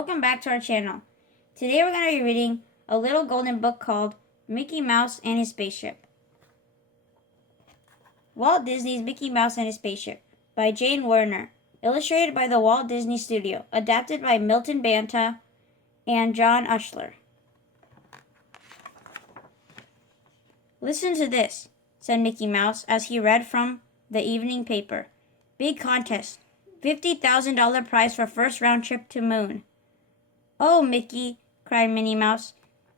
Welcome back to our channel. Today we're going to be reading a little golden book called Mickey Mouse and His Spaceship. Walt Disney's Mickey Mouse and His Spaceship by Jane Werner. Illustrated by the Walt Disney Studio. Adapted by Milton, Banta and John Ushler. "Listen to this," said Mickey Mouse as he read from the evening paper. "Big contest. $50,000 prize for first round trip to moon." "Oh, Mickey," cried Minnie Mouse.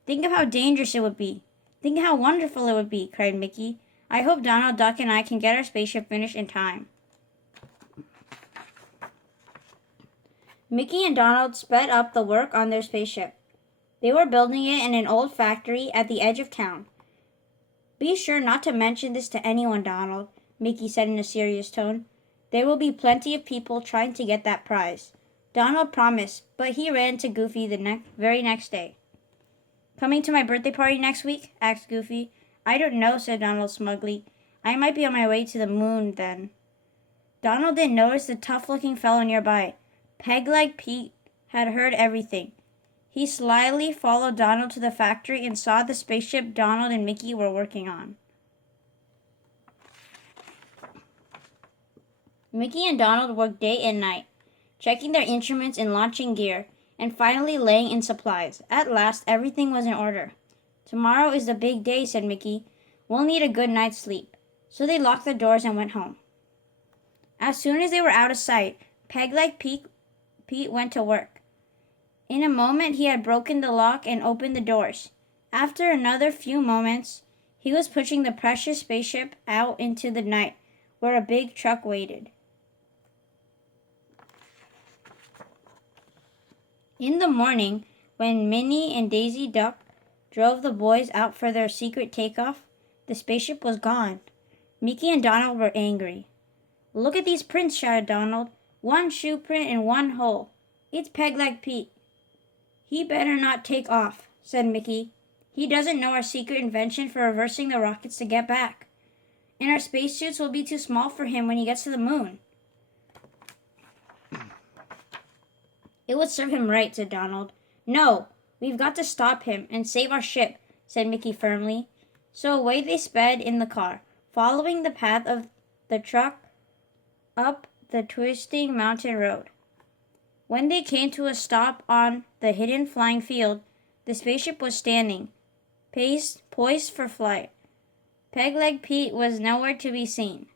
"Think of how dangerous it would be." "Think how wonderful it would be," cried Mickey. "I hope Donald Duck and I can get our spaceship finished in time." Mickey and Donald sped up the work on their spaceship. They were building it in an old factory at the edge of town. "Be sure not to mention this to anyone, Donald," Mickey said in a serious tone. "There will be plenty of people trying to get that prize." Donald promised, but he ran to Goofy the very next day. "Coming to my birthday party next week?" asked Goofy. "I don't know," said Donald smugly. "I might be on my way to the moon then." Donald didn't notice the tough-looking fellow nearby. Peg-leg Pete had heard everything. He slyly followed Donald to the factory and saw the spaceship Donald and Mickey were working on. Mickey and Donald worked day and night, checking their instruments and launching gear, and finally laying in supplies. At last, everything was in order. "Tomorrow is the big day," said Mickey. "We'll need a good night's sleep." So they locked the doors and went home. As soon as they were out of sight, Peg-leg Pete went to work. In a moment, he had broken the lock and opened the doors. After another few moments, he was pushing the precious spaceship out into the night, where a big truck waited. In the morning, when Minnie and Daisy Duck drove the boys out for their secret takeoff, the spaceship was gone. Mickey and Donald were angry. "Look at these prints," shouted Donald. "One shoe print and one hole. It's Peg-leg Pete." "He better not take off," said Mickey. "He doesn't know our secret invention for reversing the rockets to get back. And our spacesuits will be too small for him when he gets to the moon." "It would serve him right," said Donald. "No, we've got to stop him and save our ship," said Mickey firmly. So away they sped in the car, following the path of the truck up the twisting mountain road. When they came to a stop on the hidden flying field, the spaceship was standing, poised for flight. Peg-leg Pete was nowhere to be seen.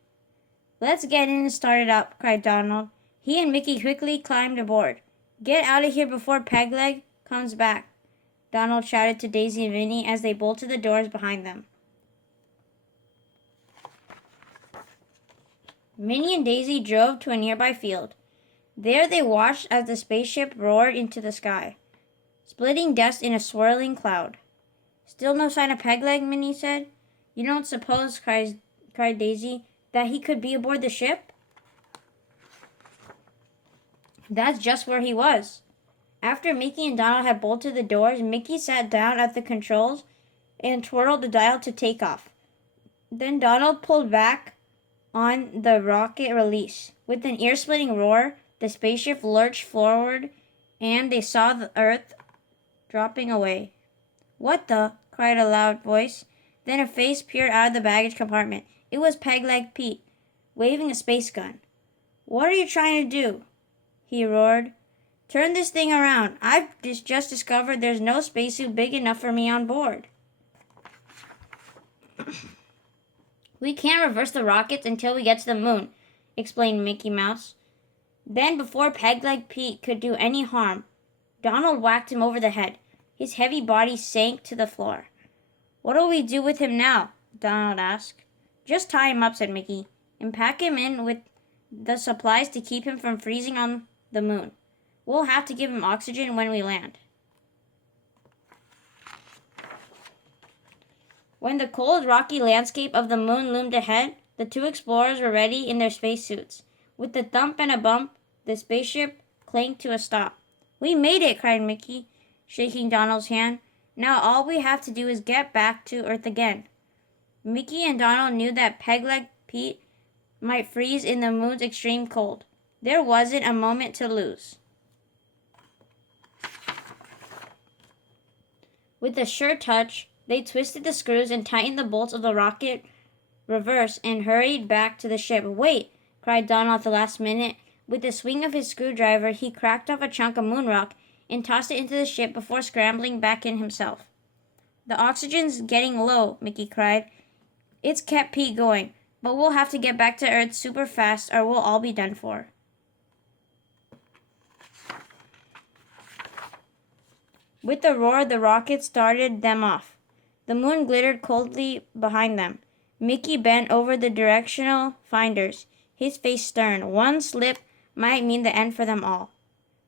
"Let's get in and start it up," cried Donald. He and Mickey quickly climbed aboard. "Get out of here before Peg-leg comes back," Donald shouted to Daisy and Minnie as they bolted the doors behind them. Minnie and Daisy drove to a nearby field. There they watched as the spaceship roared into the sky, splitting dust in a swirling cloud. "Still no sign of Peg-leg," Minnie said. "You don't suppose," cried Daisy, "that he could be aboard the ship?" "That's just where he was." After Mickey and Donald had bolted the doors, Mickey sat down at the controls and twirled the dial to take off. Then Donald pulled back on the rocket release. With an ear-splitting roar, the spaceship lurched forward, and they saw the Earth dropping away. "What the?" cried a loud voice. Then a face peered out of the baggage compartment. It was Peg-leg Pete, waving a space gun. "What are you trying to do?" he roared. "Turn this thing around. I've just discovered there's no spacesuit big enough for me on board." "We can't reverse the rockets until we get to the moon," explained Mickey Mouse. Then, before Peg-leg Pete could do any harm, Donald whacked him over the head. His heavy body sank to the floor. "What'll we do with him now?" Donald asked. "Just tie him up," said Mickey, "and pack him in with the supplies to keep him from freezing on the moon. We'll have to give him oxygen when we land." When the cold, rocky landscape of the moon loomed ahead, the two explorers were ready in their spacesuits. With a thump and a bump, the spaceship clanked to a stop. "We made it!" cried Mickey, shaking Donald's hand. "Now all we have to do is get back to Earth again." Mickey and Donald knew that Peg-leg Pete might freeze in the moon's extreme cold. There wasn't a moment to lose. With a sure touch, they twisted the screws and tightened the bolts of the rocket reverse and hurried back to the ship. "Wait!" cried Donald at the last minute. With the swing of his screwdriver, he cracked off a chunk of moon rock and tossed it into the ship before scrambling back in himself. "The oxygen's getting low," Mickey cried. "It's kept Pete going, but we'll have to get back to Earth super fast or we'll all be done for." With a roar, the rocket started them off. The moon glittered coldly behind them. Mickey bent over the directional finders, his face stern. One slip might mean the end for them all.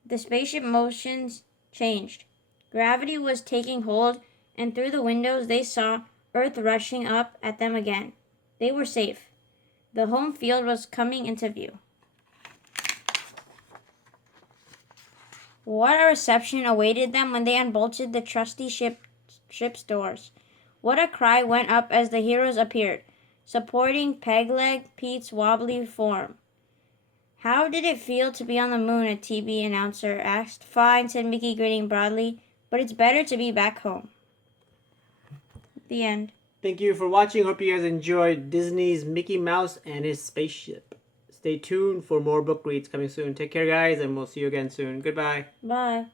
The spaceship motions changed. Gravity was taking hold, and through the windows they saw Earth rushing up at them again. They were safe. The home field was coming into view. What a reception awaited them when they unbolted the trusty ship's doors. What a cry went up as the heroes appeared, supporting Pegleg Pete's wobbly form. "How did it feel to be on the moon?" a TV announcer asked. "Fine," said Mickey, grinning broadly, "but it's better to be back home." The end. Thank you for watching. Hope you guys enjoyed Disney's Mickey Mouse and his Spaceship. Stay tuned for more book reads coming soon. Take care, guys, and we'll see you again soon. Goodbye. Bye.